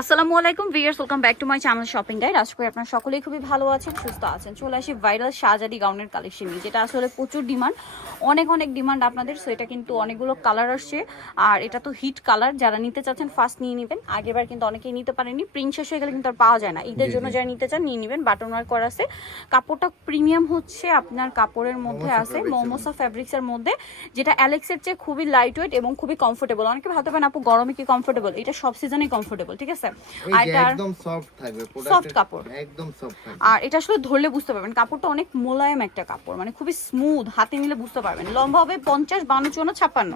আসসালামু আলাইকুম viewers welcome back to my channel shopping guide. আশা করি আপনারা সকলেই খুবই ভালো আছেন সুস্থ আছেন। চলে আসি ভাইরাল শাহজাদি গাউনের কালেকশন নিয়ে যেটা আসলে প্রচুর ডিমান্ড অনেক অনেক ডিমান্ড আপনাদের। সো এটা কিন্তু অনেকগুলো কালার আসছে। আর এটা তো হিট কালার যারা নিতে চাচ্ছেন ফার্স্ট নিয়ে নেবেন। আগেরবার কিন্তু অনেকেই নিতে পারেনি প্রিন্ট শেষ হয়ে গেলে কিন্তু আর পাওয়া যায় না। ঈদের জন্য যারা নিতে চান নিয়ে নেবেন। বাটন ওয়ার্ক করা আছে। কাপড়টা প্রিমিয়াম হচ্ছে আপনার কাপড়ের মধ্যে আছে মোমোসা ফ্যাব্রিক্স এর মধ্যে যেটা অ্যালেক্সের চেয়ে খুবই লাইট ওয়েট এবং খুবই কমফোর্টেবল অনেকে ভাবতে পারেন আপু গরমে কি কমফোর্টেবল এটা সব সিজনেই কমফোর্টেবল ঠিক আছে? আর এটা একদম সফট থাকবে সফট কাপড়। একদম সফট থাকবে। আর এটা আসলে ধরলে বুঝতে পারবেন কাপড়টা অনেক মোলায়েম একটা কাপড় মানে খুবই স্মুথ হাতে নিলে বুঝতে পারবেন। লম্বা হবে পঞ্চাশ বান্ন চুয়ান্ন ছাপ্পান্ন।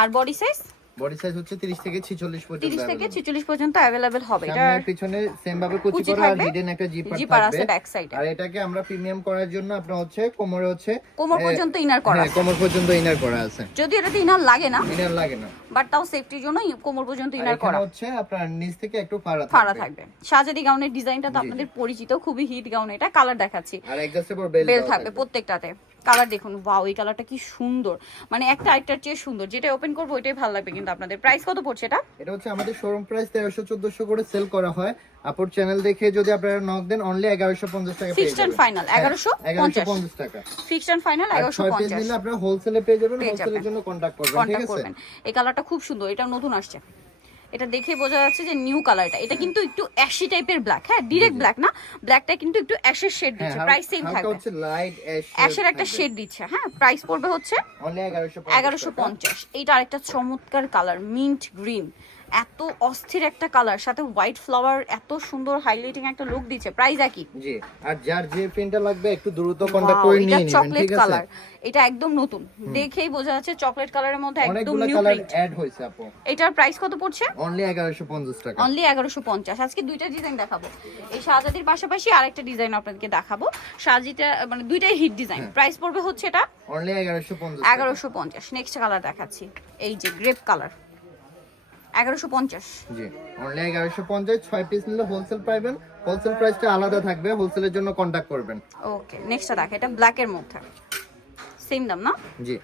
আর বডি সাইজ বডি সাইজ হচ্ছে 30 থেকে 46 পর্যন্ত তিরিশ থেকে available। ছেচল্লিশ পর্যন্ত অ্যাভেলেবেল হবে। এটা সামনে পিছনে সেম ভাবে কুচি করা আর হিডেন একটা জিপার জিপার আছে ব্যাক সাইডে আর এটাকে আমরা প্রিমিয়াম করার জন্য আপনার হচ্ছে কোমরে হচ্ছে কোমর পর্যন্ত ইনার করা হ্যাঁ কোমর পর্যন্ত ইনার করা আছে। যদি এটাতে ইনার লাগে না ইনার লাগে না। বাট তাও সেফটির জন্য কোমর পর্যন্ত ইনার করা। হচ্ছে আপনার নিচ থেকে একটু ফাড়া ফাড়া থাকবে। থাকবে শাহজাদি গাউনের ডিজাইনটা তো। আপনাদের পরিচিত খুবই হিট গাউন এটা। কালার দেখাচ্ছি। আর অ্যাডজাস্টেবল বেল বেল থাকবে। প্রত্যেকটাতে। কালার দেখুন ওয়াও এই কালারটা কি সুন্দর। মানে একটা আরেকটার চেয়ে সুন্দর। যেটা ওপেন করব ওইটাই ভালো লাগবে কিন্তু আপনাদের। প্রাইস কত পড়ছে এটা? এটা হচ্ছে আমাদের শোরুম প্রাইস 1300 1400 করে সেল করা হয়। আপুর চ্যানেল দেখে যদি আপনারা নক দেন অনলি 1150 টাকা ফিক্সড এন্ড ফাইনাল এগারোশো পঞ্চাশ। 1150 টাকা। ফিক্সড এন্ড ফাইনাল এগারোশো পঞ্চাশ। নিলে আপনারা হোলসেলে পেয়ে যাবেন হোলসেলের। জন্য কন্টাক্ট করবেন ঠিক কন্ট্যাক্ট আছে? এই কালারটা খুব সুন্দর এটা নতুন আসছে। এটা দেখে বোঝা যাচ্ছে যে নিউ কালারটা এটা কিন্তু একটু অ্যাশি টাইপের ব্ল্যাক হ্যাঁ ডিরেক্ট ব্ল্যাক না। ব্ল্যাকটা কিন্তু একটু অ্যাশের শেড দিচ্ছে প্রাইস সেম থাকবে। হচ্ছে লাইট অ্যাশ অ্যাশের একটা শেড দিচ্ছে হ্যাঁ প্রাইস পড়বে হচ্ছে অনলি 1150 এগারোশো পঞ্চাশ। এইটা আরেকটা চমৎকার কালার মিন্ট গ্রিন এত অস্থির একটা কালার সাথে হোয়াইট ফ্লাওয়ার এত সুন্দর হাইলাইটিং একটা লুক দিচ্ছে প্রাইস একই। জি আর যার যে প্রিন্টটা লাগবে একটু দ্রুত কন্টাক্ট করে নিয়ে নেবেন চকলেট ঠিক আছে? কালার এটা একদম নতুন। দেখেই বোঝা যাচ্ছে চকলেট কালারের মধ্যে একদম নিউ কালার প্রিন্ট অ্যাড হয়েছে আপু। এটার প্রাইস কত পড়ছে? অনলি 1150 টাকা। অনলি এগারোশো পঞ্চাশ। আজকে দুইটা ডিজাইন দেখাবো। এই শাহজাদির পাশাপাশি আরেকটা ডিজাইন আপনাদেরকে দেখাবো। শাহজিটা মানে দুইটাই হিট ডিজাইন প্রাইস পড়বে হচ্ছে এটা অনলি 1150 এগারোশো পঞ্চাশ। নেক্সট কালার দেখাচ্ছি। এই যে গ্রেপ কালার এগারোশো পঞ্চাশ। জি। অনলি 1150 6 পিস নিলে হোলসেল পাবেন হোলসেল প্রাইসটা আলাদা থাকবে হোলসেলের জন্য কন্টাক্ট করবেন। ওকে নেক্সটটা দেখ এটা ব্ল্যাকের মধ্যে। সেম দাম না? জি।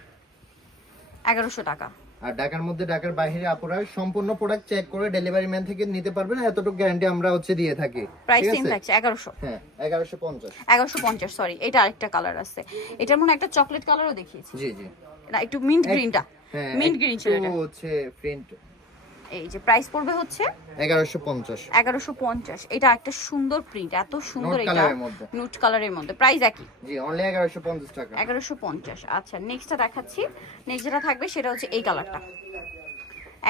এগারোশো টাকা। আর ঢাকার মধ্যে ঢাকার বাইরে আপুরা সম্পূর্ণ প্রোডাক্ট চেক করে ডেলিভারি ম্যান থেকে নিতে পারবেন। এতটুকু গ্যারান্টি আমরা হচ্ছে দিয়ে থাকি। প্রাইস সেম থাকছে হ্যাঁ 1150 এগারোশো পঞ্চাশ সরি এটা আরেকটা কালার আছে। এটার মনে একটা চকলেট কালারও দেখিয়েছি। জি জি। না একটু মিন্ট গ্রিনটা হ্যাঁ মিন্ট গ্রিন ছিল এটা। হচ্ছে প্রিন্ট এই যে প্রাইস পড়বে হচ্ছে? 1150 এগারোশো পঞ্চাশ। এটা একটা সুন্দর প্রিন্ট এত সুন্দর এটা। নুট কালারের মধ্যে। প্রাইস একই। জি অনলি 1150 টাকা। এগারোশো পঞ্চাশ। আচ্ছা নেক্সটটা দেখাচ্ছি। নেক্সট যেটা থাকবে সেটা হচ্ছে এই কালারটা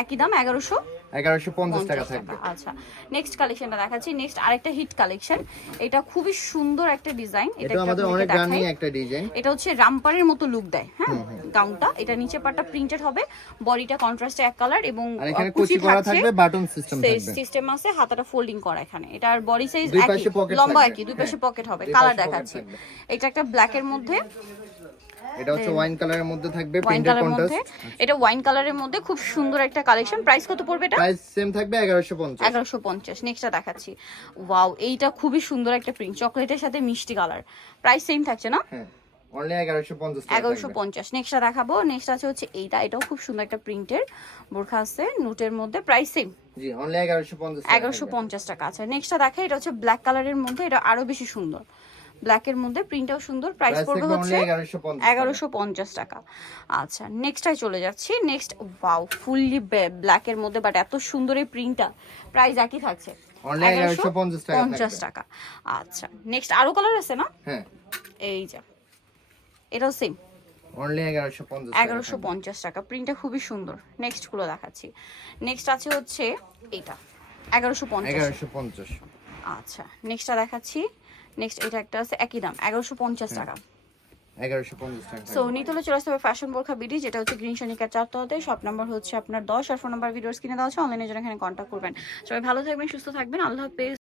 একই দাম এগারোশো 1150 টাকা থাকবে। আচ্ছা। নেক্সট কালেকশনটা দেখাচ্ছি। নেক্সট আরেকটা হিট কালেকশন এটা খুবই সুন্দর একটা ডিজাইন এটা এটা আমাদের অনেক রানি একটা ডিজাইন এটা হচ্ছে রামপারের মতো লুক দেয় হ্যাঁ? গাউনটা এটা নিচে পাটটা প্রিন্টেড হবে। বডিটা কন্ট্রাস্টে এক কালার এবং এখানে কুচি করা থাকবে বাটন সিস্টেম থাকবে। সিস্টেম আছে হাতাটা ফোল্ডিং করা এখানে। এটার বডি সাইজ একই লম্বা। একই দুই পাশে হ্যাঁ। পকেট হবে। কালার দেখাচ্ছি। এটা একটা ব্ল্যাকের মধ্যে এটা হচ্ছে ওয়াইন কালারের মধ্যে থাকবে ওয়াইন প্রিন্টেড কন্ট্রাস্ট এটা ওয়াইন কালারের মধ্যে খুব সুন্দর একটা কালেকশন প্রাইস কত পড়বে এটা? প্রাইস সেম থাকবে 1150 এগারোশো পঞ্চাশ। নেক্সটটা দেখাচ্ছি। ওয়াও এইটা খুবই সুন্দর একটা প্রিন্ট চকলেটের সাথে মিষ্টি কালার প্রাইস সেম থাকছে না হ্যাঁ অনলি 1150 নেক্সটটা দেখাবো। নেক্সট আছে হচ্ছে এইটা। এটাও খুব সুন্দর একটা প্রিন্টের বোরখা আছে নোটের মধ্যে। প্রাইস সেম জি অনলি 1150 টাকা নেক্সটটা দেখা এটা হচ্ছে ব্ল্যাক কালারের মধ্যে। এটা আরও বেশি সুন্দর। ব্ল্যাকের মধ্যে প্রিন্টটাও সুন্দর প্রাইস পড়বে হচ্ছে 1150 এগারোশো পঞ্চাশ টাকা। আচ্ছা নেক্সটটাই চলে যাচ্ছি। নেক্সট ওয়াও ফুললি ব্ল্যাকের মধ্যে বাট এত সুন্দর এই প্রিন্টটা প্রাইস একই থাকছে। Only 1150 টাকা আচ্ছা নেক্সট আরও কালার আছে না? হ্যাঁ। এই যে এটাও সেম অনলি 1150 এগারোশো থাকবে। পঞ্চাশ টাকা প্রিন্টটা খুবই সুন্দর। নেক্সটগুলো দেখাচ্ছি। নেক্সট আছে হচ্ছে এটা এগারোশো পঞ্চাশ। 1150 আচ্ছা নেক্সটটা দেখাচ্ছি। নেক্সট এটা একটা আছে একই দাম এগারোশো পঞ্চাশ টাকা। 1150 টাকা। সো নিতলে চলে আসতে হবে ফ্যাশন বোরখা বিডি যেটা হচ্ছে গ্রিন সনিকার চারতলাতে। শপ নাম্বার হচ্ছে আপনার দশ আর ফোন নাম্বার ভিডিওস কিনে দেওয়া অনলাইনে জন্য এখানে কন্ট্যাক্ট করবেন। সবাই ভালো থাকবেন সুস্থ থাকবেন আল্লাহ হাফেজ।